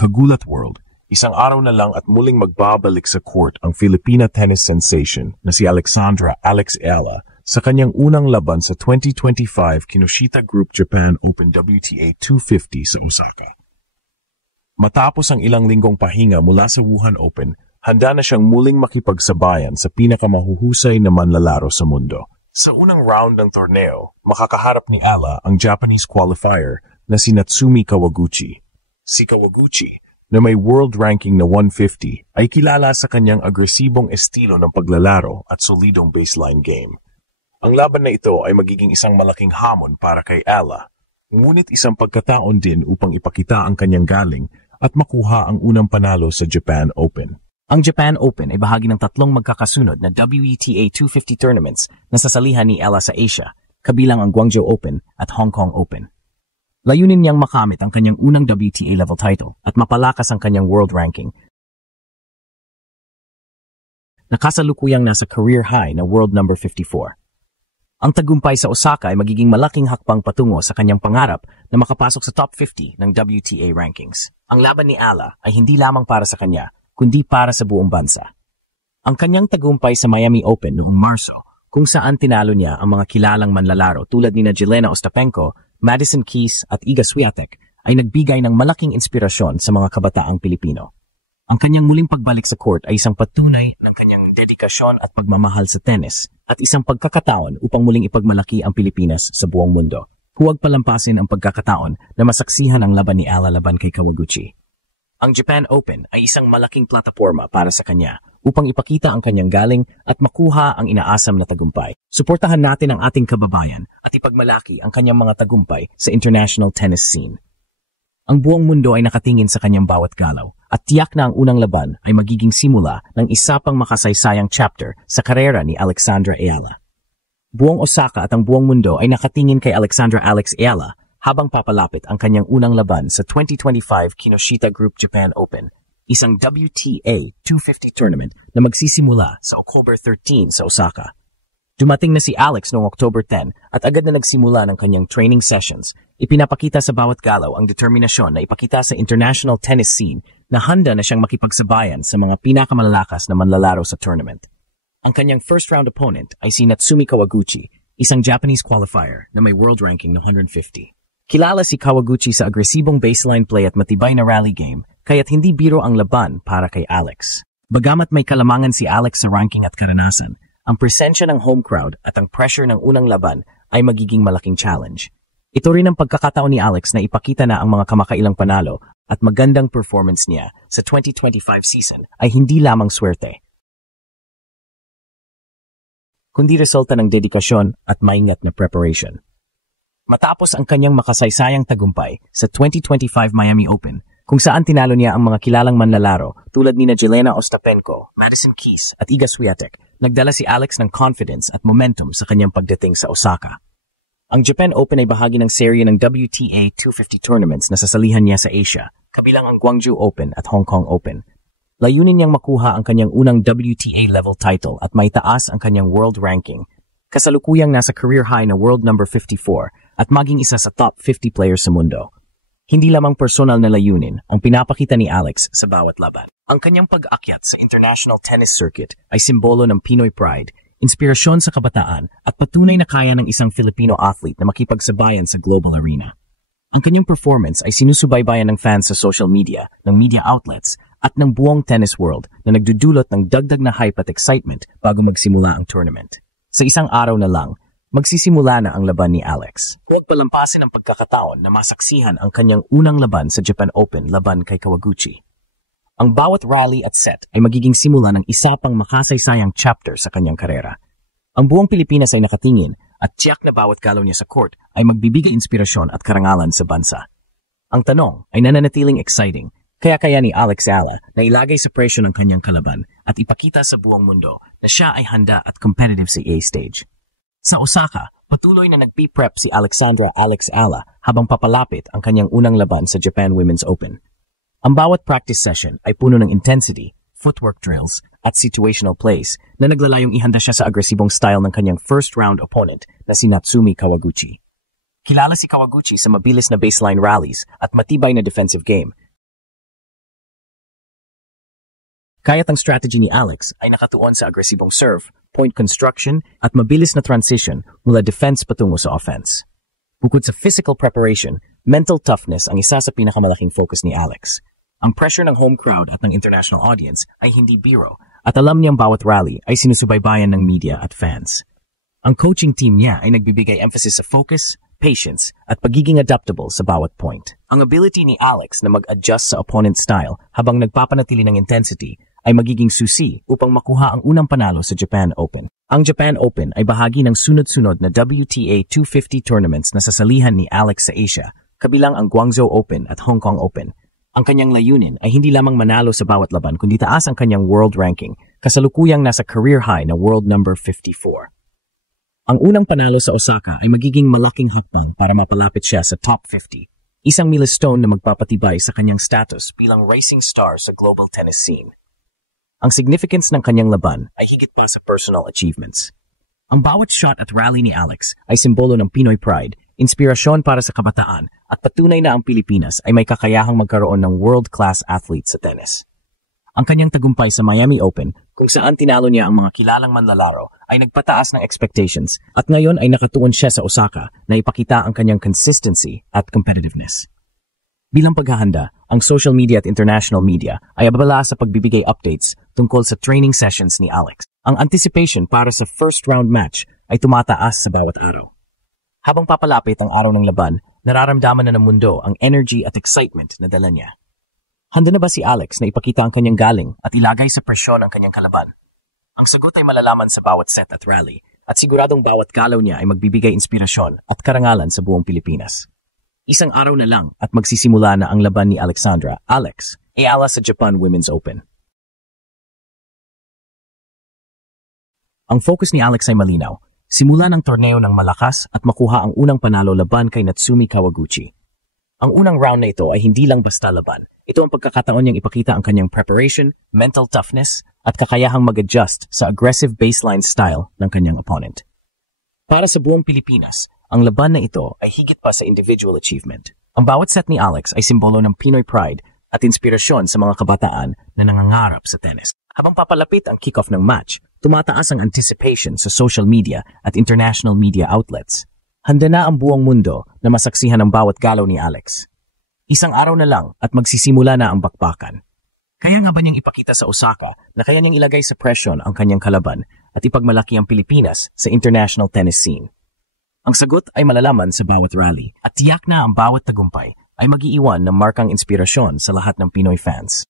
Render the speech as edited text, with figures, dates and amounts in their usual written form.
Kagulat World, isang araw na lang at muling magbabalik sa court ang Filipina tennis sensation na si Alexandra Alex Ayala sa kanyang unang laban sa 2025 Kinoshita Group Japan Open WTA 250 sa Osaka. Matapos ang ilang linggong pahinga mula sa Wuhan Open, handa na siyang muling makipagsabayan sa pinakamahuhusay na manlalaro sa mundo. Sa unang round ng torneo, makakaharap ni Ayala ang Japanese qualifier na si Natsumi Kawaguchi. Si Kawaguchi, na may world ranking na 150, ay kilala sa kanyang agresibong estilo ng paglalaro at solidong baseline game. Ang laban na ito ay magiging isang malaking hamon para kay Ayala, ngunit isang pagkataon din upang ipakita ang kanyang galing at makuha ang unang panalo sa Japan Open. Ang Japan Open ay bahagi ng tatlong magkakasunod na WTA 250 tournaments na sasalihan ni Ayala sa Asia, kabilang ang Guangzhou Open at Hong Kong Open. Layunin niyang makamit ang kanyang unang WTA level title at mapalakas ang kanyang world ranking. Nakasalukuyang nasa career high na world number 54. Ang tagumpay sa Osaka ay magiging malaking hakbang patungo sa kanyang pangarap na makapasok sa top 50 ng WTA rankings. Ang laban ni Ayala ay hindi lamang para sa kanya, kundi para sa buong bansa. Ang kanyang tagumpay sa Miami Open noong Marso, kung saan tinalo niya ang mga kilalang manlalaro tulad ni Jelena Ostapenko, Madison Keys at Iga Swiatek ay nagbigay ng malaking inspirasyon sa mga kabataang Pilipino. Ang kanyang muling pagbalik sa court ay isang patunay ng kanyang dedikasyon at pagmamahal sa tennis at isang pagkakataon upang muling ipagmalaki ang Pilipinas sa buong mundo. Huwag palampasin ang pagkakataon na masaksihan ang laban ni Ayala laban kay Kawaguchi. Ang Japan Open ay isang malaking plataforma para sa kanya upang ipakita ang kanyang galing at makuha ang inaasam na tagumpay. Suportahan natin ang ating kababayan at ipagmalaki ang kanyang mga tagumpay sa international tennis scene. Ang buong mundo ay nakatingin sa kanyang bawat galaw at tiyak na ang unang laban ay magiging simula ng isa pang makasaysayang chapter sa karera ni Alexandra Ayala. Buong Osaka at ang buong mundo ay nakatingin kay Alexandra Alex Ayala habang papalapit ang kanyang unang laban sa 2025 Kinoshita Group Japan Open, isang WTA 250 tournament na magsisimula sa October 13 sa Osaka. Dumating na si Alex noong October 10 at agad na nagsimula ng kanyang training sessions. Ipinapakita sa bawat galaw ang determinasyon na ipakita sa international tennis scene na handa na siyang makipagsabayan sa mga pinakamalalakas na manlalaro sa tournament. Ang kanyang first round opponent ay si Natsumi Kawaguchi, isang Japanese qualifier na may world ranking na 150. Kilala si Kawaguchi sa agresibong baseline play at matibay na rally game, kaya't hindi biro ang laban para kay Alex. Bagamat may kalamangan si Alex sa ranking at karanasan, ang presensya ng home crowd at ang pressure ng unang laban ay magiging malaking challenge. Ito rin ang pagkakataon ni Alex na ipakita na ang mga kamakailang panalo at magandang performance niya sa 2025 season ay hindi lamang swerte, kundi resulta ng dedikasyon at maingat na preparation. Matapos ang kanyang makasaysayang tagumpay sa 2025 Miami Open, kung saan tinalo niya ang mga kilalang manlalaro tulad ni Jelena Ostapenko, Madison Keys at Iga Swiatek, nagdala si Alex ng confidence at momentum sa kanyang pagdating sa Osaka. Ang Japan Open ay bahagi ng serye ng WTA 250 tournaments na sasalihan niya sa Asia, kabilang ang Guangzhou Open at Hong Kong Open. Layunin niyang makuha ang kanyang unang WTA level title at maitaas ang kanyang world ranking. Kasalukuyang nasa career high na world number 54 at maging isa sa top 50 players sa mundo. Hindi lamang personal na layunin ang pinapakita ni Alex sa bawat laban. Ang kanyang pag-akyat sa international tennis circuit ay simbolo ng Pinoy pride, inspirasyon sa kabataan at patunay na kaya ng isang Filipino athlete na makipagsabayan sa global arena. Ang kanyang performance ay sinusubaybayan ng fans sa social media, ng media outlets at ng buong tennis world na nagdudulot ng dagdag na hype at excitement bago magsimula ang tournament. Sa isang araw na lang, magsisimula na ang laban ni Alex. Huwag palampasin ang pagkakataon na masaksihan ang kanyang unang laban sa Japan Open laban kay Kawaguchi. Ang bawat rally at set ay magiging simula ng isa pang makasaysayang chapter sa kanyang karera. Ang buong Pilipinas ay nakatingin at tiyak na bawat galaw niya sa court ay magbibigay inspirasyon at karangalan sa bansa. Ang tanong ay nananatiling exciting, kaya ni Alex Ayala na ilagay sa presyo ng kanyang kalaban at ipakita sa buong mundo na siya ay handa at competitive sa A-stage. Sa Osaka, patuloy na nagpi-prep si Alexandra Alex Ayala habang papalapit ang kanyang unang laban sa Japan Women's Open. Ang bawat practice session ay puno ng intensity, footwork drills, at situational plays na naglalayong ihanda siya sa agresibong style ng kanyang first-round opponent na si Natsumi Kawaguchi. Kilala si Kawaguchi sa mabilis na baseline rallies at matibay na defensive game. Kaya't ang strategy ni Alex ay nakatuon sa agresibong serve, point construction, at mabilis na transition mula defense patungo sa offense. Bukod sa physical preparation, mental toughness ang isa sa pinakamalaking focus ni Alex. Ang pressure ng home crowd at ng international audience ay hindi biro at alam niyang bawat rally ay sinusubaybayan ng media at fans. Ang coaching team niya ay nagbibigay emphasis sa focus, patience, at pagiging adaptable sa bawat point. Ang ability ni Alex na mag-adjust sa opponent's style habang nagpapanatili ng intensity ay magiging susi upang makuha ang unang panalo sa Japan Open. Ang Japan Open ay bahagi ng sunod-sunod na WTA 250 tournaments na sasalihan ni Alex sa Asia, kabilang ang Guangzhou Open at Hong Kong Open. Ang kanyang layunin ay hindi lamang manalo sa bawat laban kundi taas ang kanyang world ranking, kasalukuyang nasa career high na world number 54. Ang unang panalo sa Osaka ay magiging malaking hakbang para mapalapit siya sa top 50, isang milestone na magpapatibay sa kanyang status bilang racing star sa global tennis scene. Ang significance ng kanyang laban ay higit pa sa personal achievements. Ang bawat shot at rally ni Alex ay simbolo ng Pinoy pride, inspirasyon para sa kabataan, at patunay na ang Pilipinas ay may kakayahang magkaroon ng world-class athlete sa tennis. Ang kanyang tagumpay sa Miami Open, kung saan tinalo niya ang mga kilalang manlalaro, ay nagpataas ng expectations at ngayon ay nakatuon siya sa Osaka na ipakita ang kanyang consistency at competitiveness. Bilang paghahanda, ang social media at international media ay abala sa pagbibigay updates tungkol sa training sessions ni Alex. Ang anticipation para sa first round match ay tumataas sa bawat araw. Habang papalapit ang araw ng laban, nararamdaman na ng mundo ang energy at excitement na dala niya. Handa na ba si Alex na ipakita ang kanyang galing at ilagay sa presyon ang kanyang kalaban? Ang sagot ay malalaman sa bawat set at rally at siguradong bawat galaw niya ay magbibigay inspirasyon at karangalan sa buong Pilipinas. Isang araw na lang at magsisimula na ang laban ni Alexandra, Alex, Ayala sa Japan Women's Open. Ang focus ni Alex ay malinaw. Simula ng torneo ng malakas at makuha ang unang panalo laban kay Natsumi Kawaguchi. Ang unang round na ito ay hindi lang basta laban. Ito ang pagkakataon niyang ipakita ang kanyang preparation, mental toughness, at kakayahang mag-adjust sa aggressive baseline style ng kanyang opponent. Para sa buong Pilipinas, ang laban na ito ay higit pa sa individual achievement. Ang bawat set ni Alex ay simbolo ng Pinoy pride at inspirasyon sa mga kabataan na nangangarap sa tennis. Habang papalapit ang kickoff ng match, tumataas ang anticipation sa social media at international media outlets. Handa na ang buong mundo na masaksihan ang bawat galaw ni Alex. Isang araw na lang at magsisimula na ang bakbakan. Kaya nga ba niyang ipakita sa Osaka na kaya niyang ilagay sa presyon ang kanyang kalaban at ipagmalaki ang Pilipinas sa international tennis scene? Ang sagot ay malalaman sa bawat rally at tiyak na ang bawat tagumpay ay mag-iiwan ng markang inspirasyon sa lahat ng Pinoy fans.